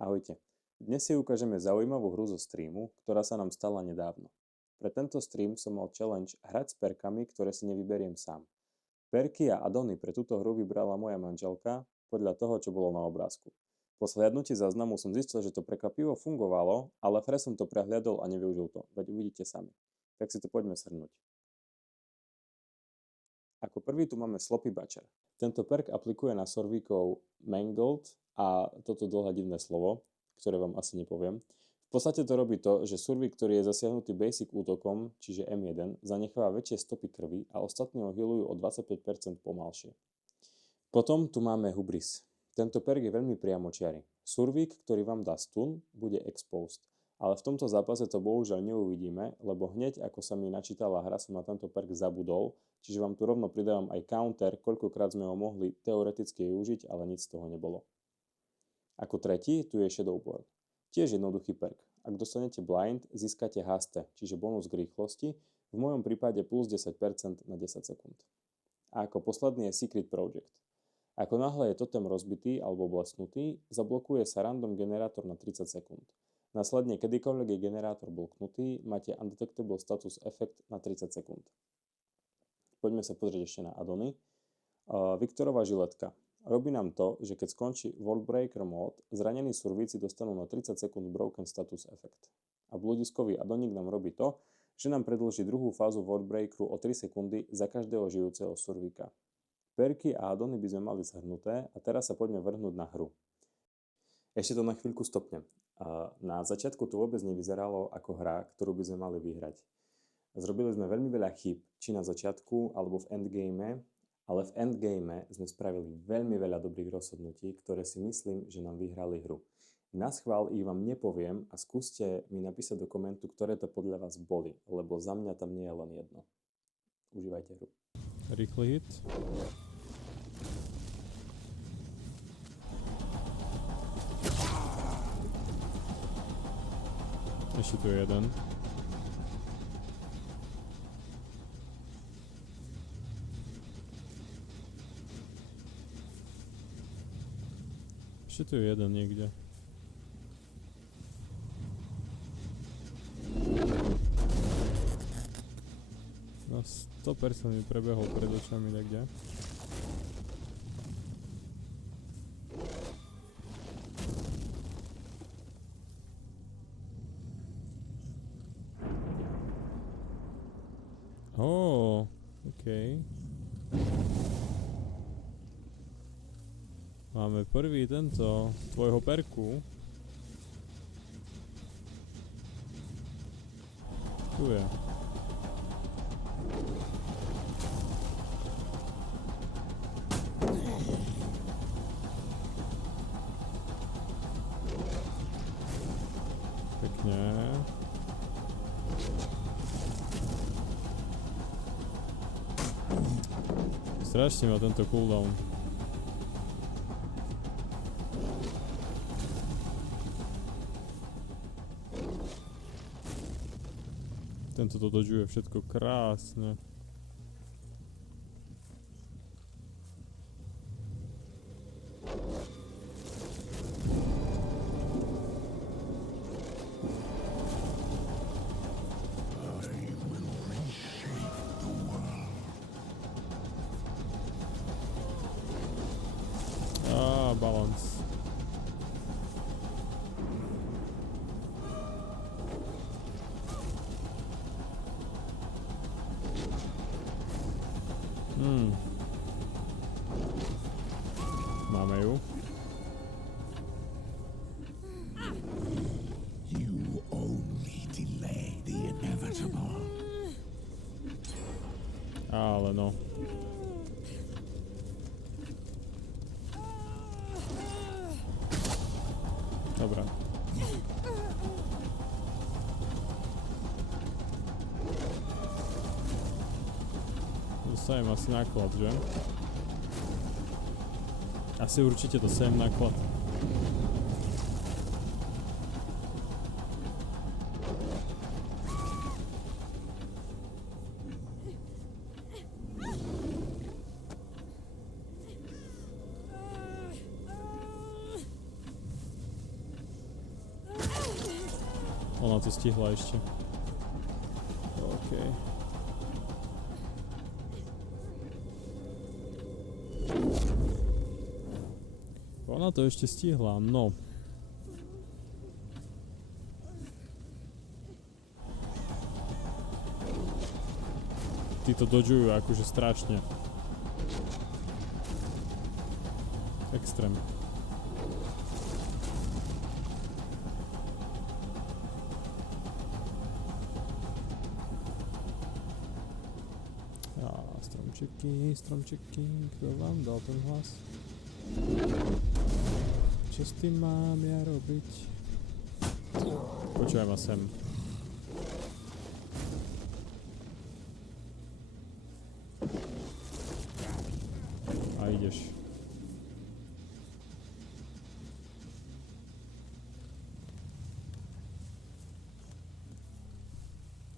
Ahojte. Dnes si ukážeme zaujímavú hru zo streamu, ktorá sa nám stala nedávno. Pre tento stream som mal challenge hrať s perkami, ktoré si nevyberiem sám. Perky a addony pre túto hru vybrala moja manželka podľa toho, čo bolo na obrázku. Po sliadnutí záznamu som zistil, že to prekvapivo fungovalo, ale fre som to prehliadol a nevyužil to, veď uvidíte sami. Tak si to poďme shrnúť. Ako prvý tu máme Sloppy Butcher. Tento perk aplikuje na sorvíkov Mangled a toto dlhé divné slovo, ktoré vám asi nepoviem. V podstate to robí to, že survík, ktorý je zasiahnutý basic útokom, čiže M1, zanecháva väčšie stopy krvi a ostatní ho healujú o 25% pomalšie. Potom tu máme Hubris. Tento perk je veľmi priamočiary. Survík, ktorý vám dá stun, bude exposed. Ale v tomto zápase to bohužiaľ neuvidíme, lebo hneď ako sa mi načítala hra, som na tento perk zabudol, čiže vám tu rovno pridávam aj counter, koľkokrát sme ho mohli teoreticky využiť, ale nič z toho nebolo. Ako tretí tu je Shadowborn. Tiež jednoduchý perk. Ak dostanete blind, získate haste, čiže bonus k rýchlosti, v mojom prípade plus 10% na 10 sekúnd. A ako posledný je Secret Project. Ako náhle je totem rozbitý alebo blesnutý, zablokuje sa random generátor na 30 sekúnd. Následne, kedykoľvek je generátor bloknutý, máte undetectable status efekt na 30 sekúnd. Poďme sa pozrieť ešte na addony. Viktorová žiletka. Robí nám to, že keď skončí Worldbreaker mód, zranení survíci dostanú na 30 sekúnd broken status efekt. A bludiskový addonik nám robí to, že nám predĺží druhú fázu Worldbreakeru o 3 sekundy za každého žijúceho survíka. Perky a addony by sme mali zhrnuté a teraz sa poďme vrhnúť na hru. Ešte to na chvíľku stopnem. Na začiatku to vôbec nevyzeralo ako hra, ktorú by sme mali vyhrať. Zrobili sme veľmi veľa chýb, či na začiatku, alebo v endgame, ale v endgame sme spravili veľmi veľa dobrých rozhodnutí, ktoré si myslím, že nám vyhrali hru. Na schvál ich vám nepoviem a skúste mi napísať do komentu, ktoré to podľa vás boli, lebo za mňa tam nie je len jedno. Užívajte hru. Rýchly hit. Ešte tu je jeden. Ešte tu je jeden niekde. No 100% mi prebehol pred očami niekde. OK. Máme prvý tento tvojho perku. Tu je. Pekne. Strašne má tento cooldown. Tento to dodžuje všetko krásne. Balance. Máme ju. You only delay the inevitable. Ale no. Dobra. Dostajem asi náklad, že? Asi určite dostajem náklad. Ona to stihla ešte. OK. Ona to ešte stihla, no. Tí to dodžujú akože strašne. Extrém. Stromčeky, kto vám dal ten hlas? Čo s tým mám ja robiť? Počúvaj ma sem. A ideš.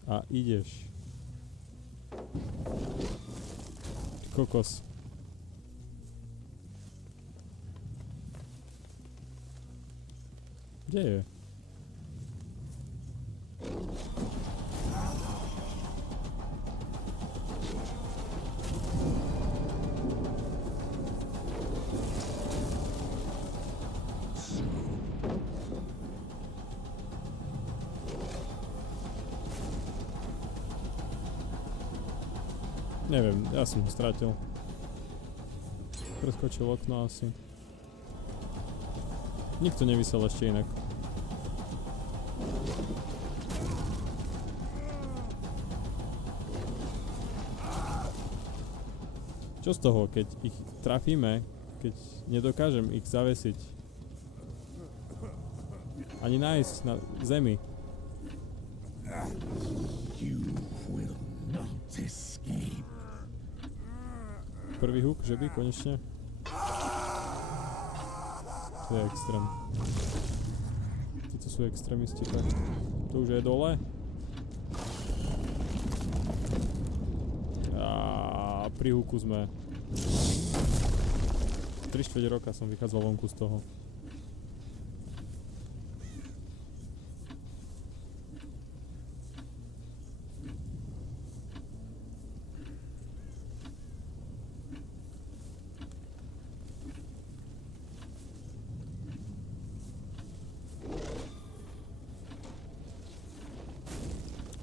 A ideš. Kokos. Kde je? Neviem, ja som ho stratil. Preskočil okno asi. Nikto nevysel ešte inak. Čo z toho, keď ich trafíme, keď nedokážem ich zavesiť? Ani nájsť na zemi. You will not escape. Prvý huk, že by konečne? To je extrém. Títo sú extrémisti, tak. To už je dole. A pri huku sme. 3/4 roka som vychádzal vonku z toho.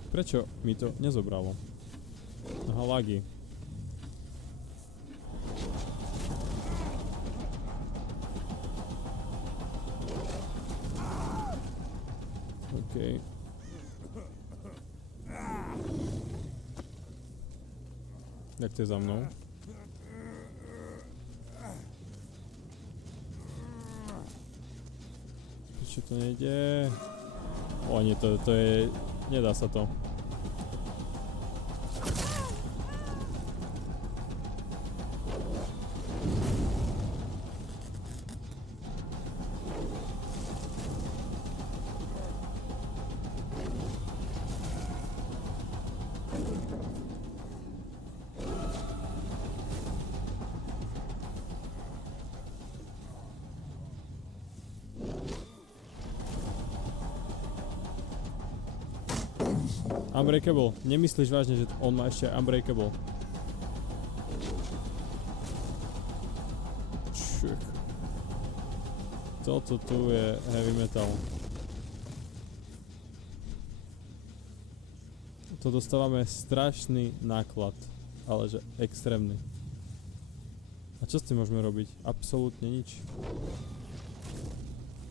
Prečo mi to nezobralo? Aha, lagy. OK. Jak to je za mnou? Prečo to nejde? O nie, to je... Nedá sa to. Unbreakable. Nemyslíš vážne, že on má ešte Unbreakable? Čuk. Toto tu je heavy metal. To dostávame strašný náklad, ale že extrémny. A čo s tým môžeme robiť? Absolútne nič.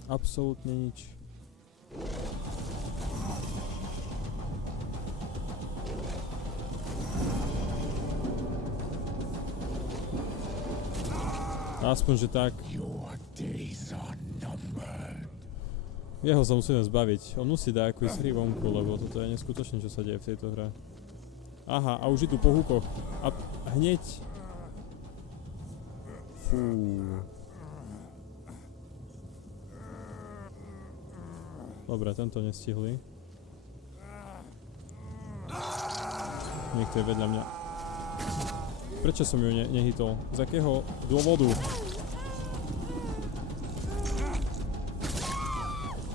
Absolútne nič. Aspoň, že tak. Your days are numbered. Jeho sa musíme zbaviť. On musí dať akú ísť vonku, lebo toto je neskutočné, čo sa deje v tejto hre. Aha, a už idú po hukoch. A hneď. Fú. Dobre, tento nestihli. Niekto je vedľa mňa. Prečo som ju nehytol? Z akého dôvodu?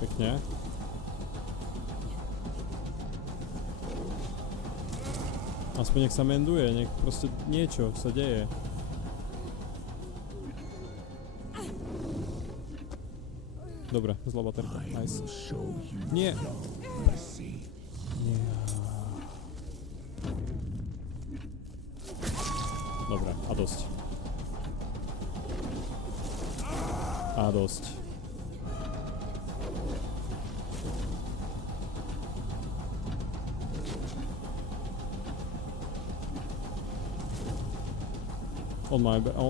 Pekne. Aspoň nech sa menduje, nech proste niečo sa deje. Dobre, zlá baterka. Nice. Nie. Nie. Dobre, a dosť. A dosť. On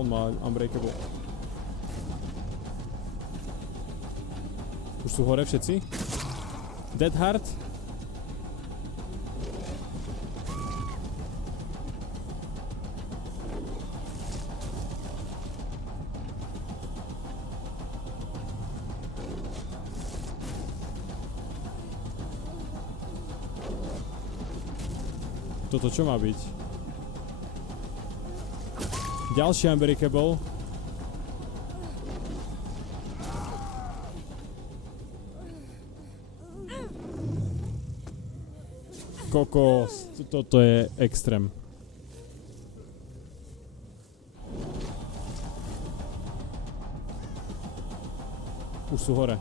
má Unbreakable. Už sú hore všetci? Dead Heart? Toto čo má byť? Ďalší Unbreakable. Kokos, toto je extrém. Už sú hore.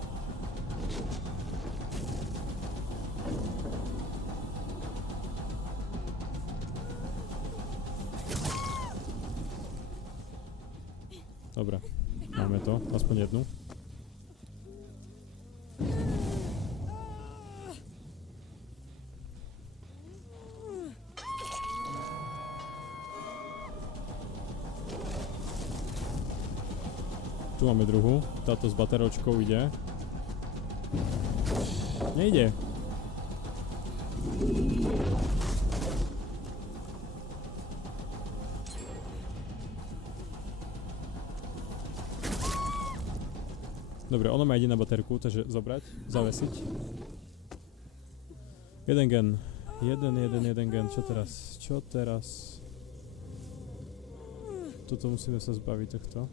Dobre, máme to, aspoň jednu. Tu máme druhú, táto s bateročkou ide. Nejde. Dobre, ono má jediná baterku, takže zobrať, zavesiť. Jeden gen. Jeden gen. Čo teraz? Čo teraz? Toto musíme sa zbaviť takto.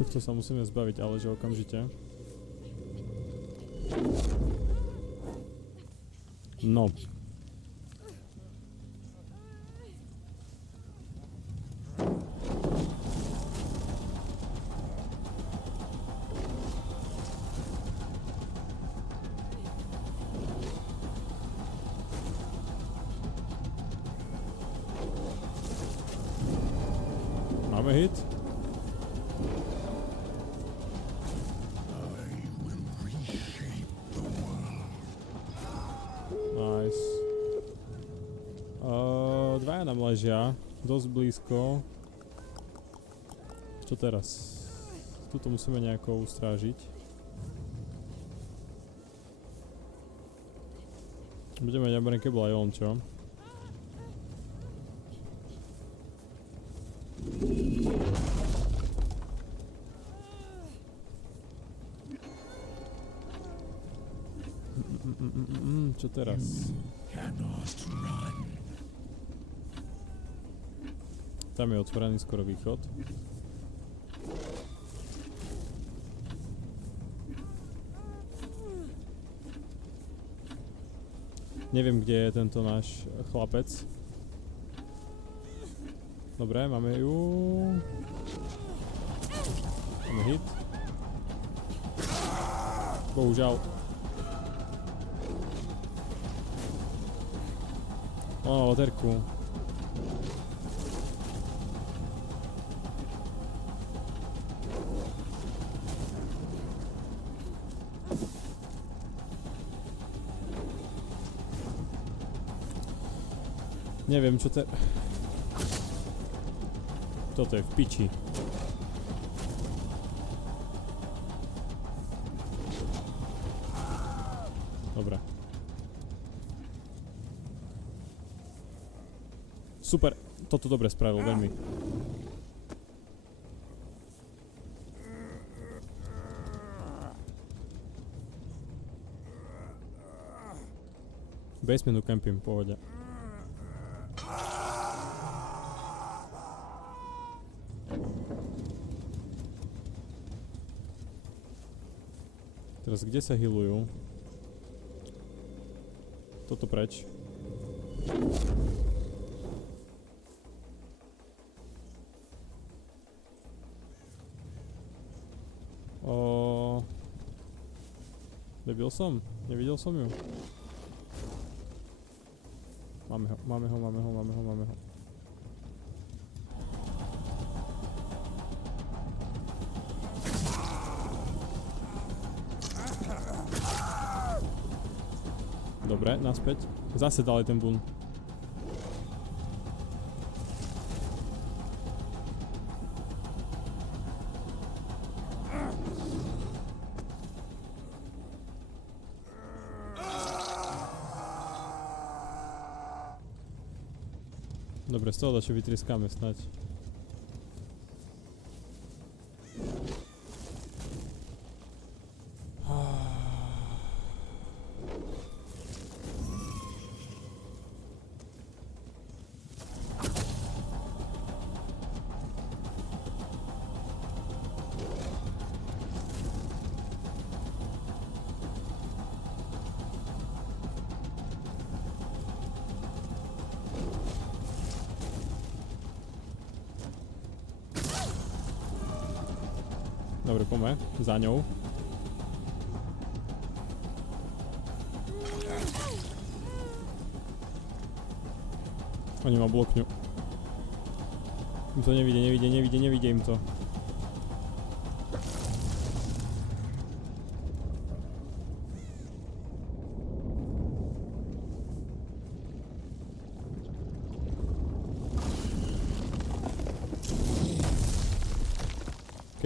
Tohto sa musíme zbaviť, ale že okamžite. No. Máme hit? Nice. Dvaja nám ležia. Dosť blízko. Čo teraz? Tuto musíme nejako ustrážiť. Budeme mať Unbreakable aj on, čo? Čo teraz? Tam je otvorený skoro východ. Neviem, kde je tento náš chlapec. Dobre, máme ju. Máme hit. Bohužiaľ. Ona má baterku. Neviem, čo toto je v piči. Dobre. Super, toto dobre spravil, veľmi. Basementu campím, pohode. Teraz kde sa healujú? Toto preč. Debil som? Nevidel som ju? Máme ho, máme ho, máme ho, máme ho, máme ho. Dobre, naspäť. Zase dali ten bun. Dobre, z toho dačo vytrieskáme snať. Dobre, poďme. Za ňou. Oni ma blokňu. Im to nevidie im to.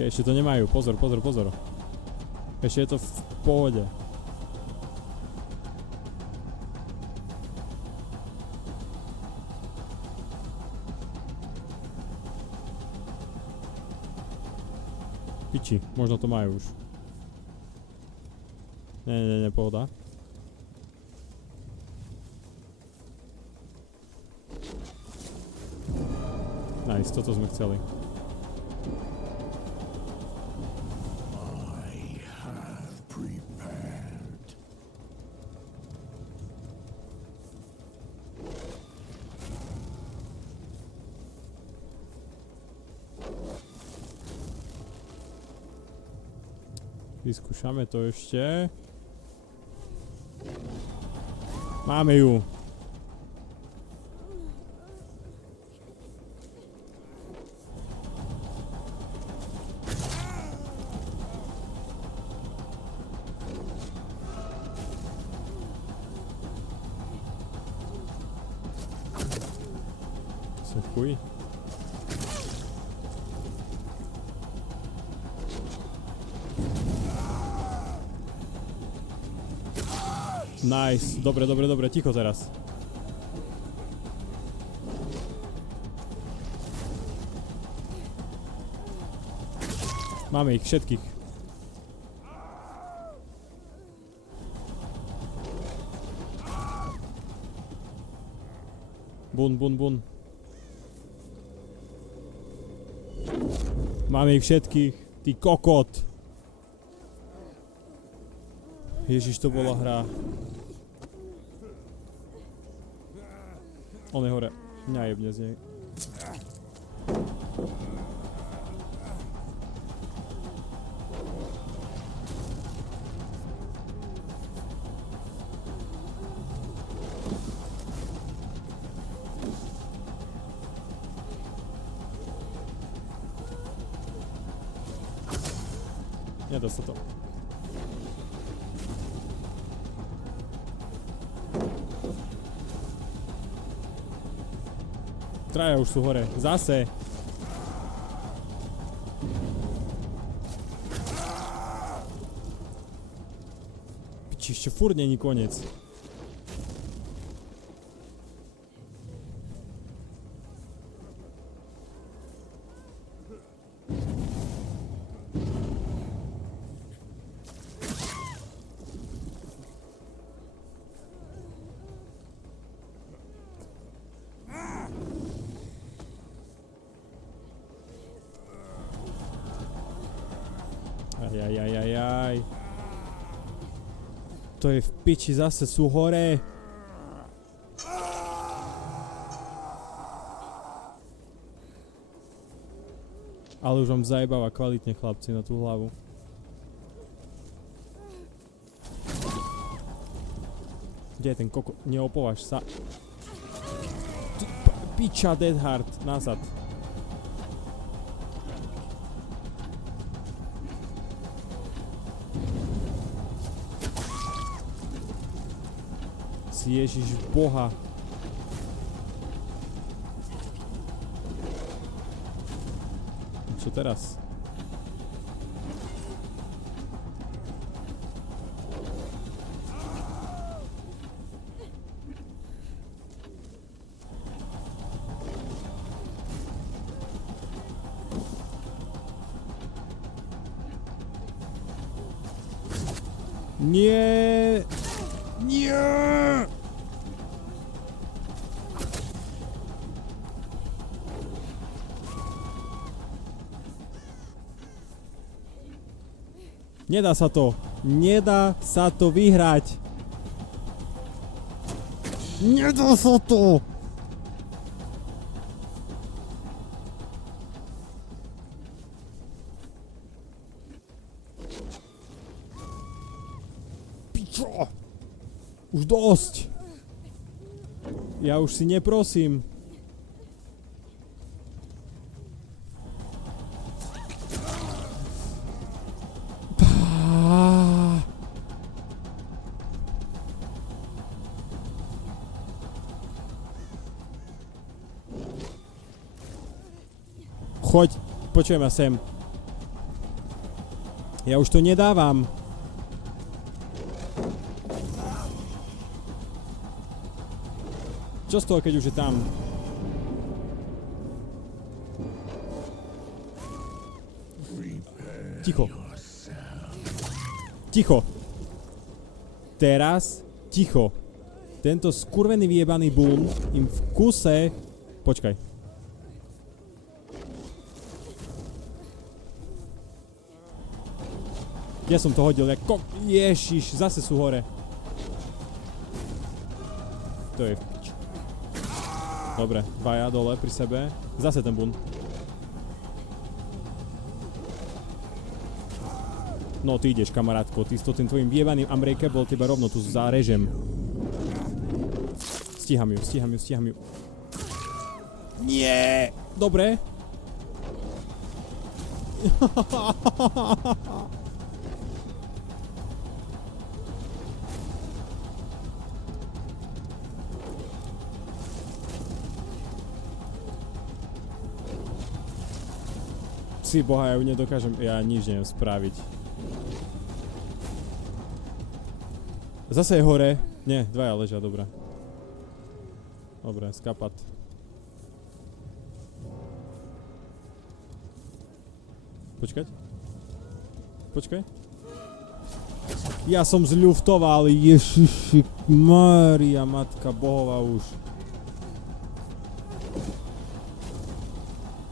Ešte to nemajú, pozor. Ešte je to v pohode. Piči, možno to majú už. Nie, pohoda. Nice, toto sme chceli. Vyskúšame to ešte. Máme ju. Chuj. Nice, dobre, ticho teraz. Máme ich všetkých. Bun. Máme ich všetkých, ty kokot. Ježiš, to bola hra. On je hore. Mňa jebne z nej. Nedá sa to. Traja už sú hore. Zase. Piči, ešte furt není koniec. Aj. To je v piči, zase sú hore. Ale už vám zajebáva kvalitne, chlapci, na tú hlavu. Kde je ten koko? Neopovaž sa. Ty piča, Dead Heart, nazad. Si Ježiš Boha. Čo teraz? Nie! Nie! Nedá sa to. Nedá sa to vyhrať. Nedá sa to. Pičo. Už dosť. Ja už si neprosím. Choď, počujem ma sem. Ja už to nedávam. Čo z toho, keď už je tam? Ticho. Ticho. Teraz ticho. Tento skurvený vyjebaný boom im v kuse... Počkaj. Ja som to hodil, jak Ježiš, zase sú hore. To je pič. Dobre, dvaja dole pri sebe. Zase ten bun. No ty ideš, kamarátko, ty s tým tvojim vyjebaným unbreakable teba rovno tu zarežem. Stíham ju. Nie! Dobre. Si boha, ja ju nedokážem, ja nič neviem spraviť. Zase je hore. Nie, dvaja ležia, dobré. Dobre, skapat. Počkaj. Ja som zľuftoval, Ježiši Mária, Matka Bohová už.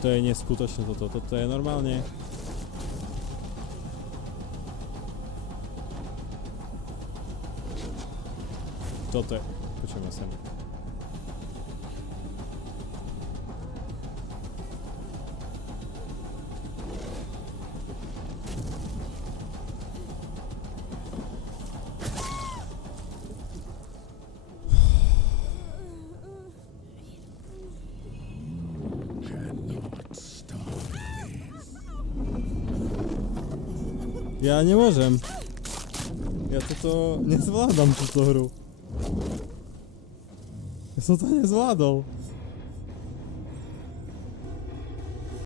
To je neskutočné toto je normálne. Toto je... Počujem sem. Ja nemôžem. Ja toto nezvládam, túto hru. Ja som to nezvládol.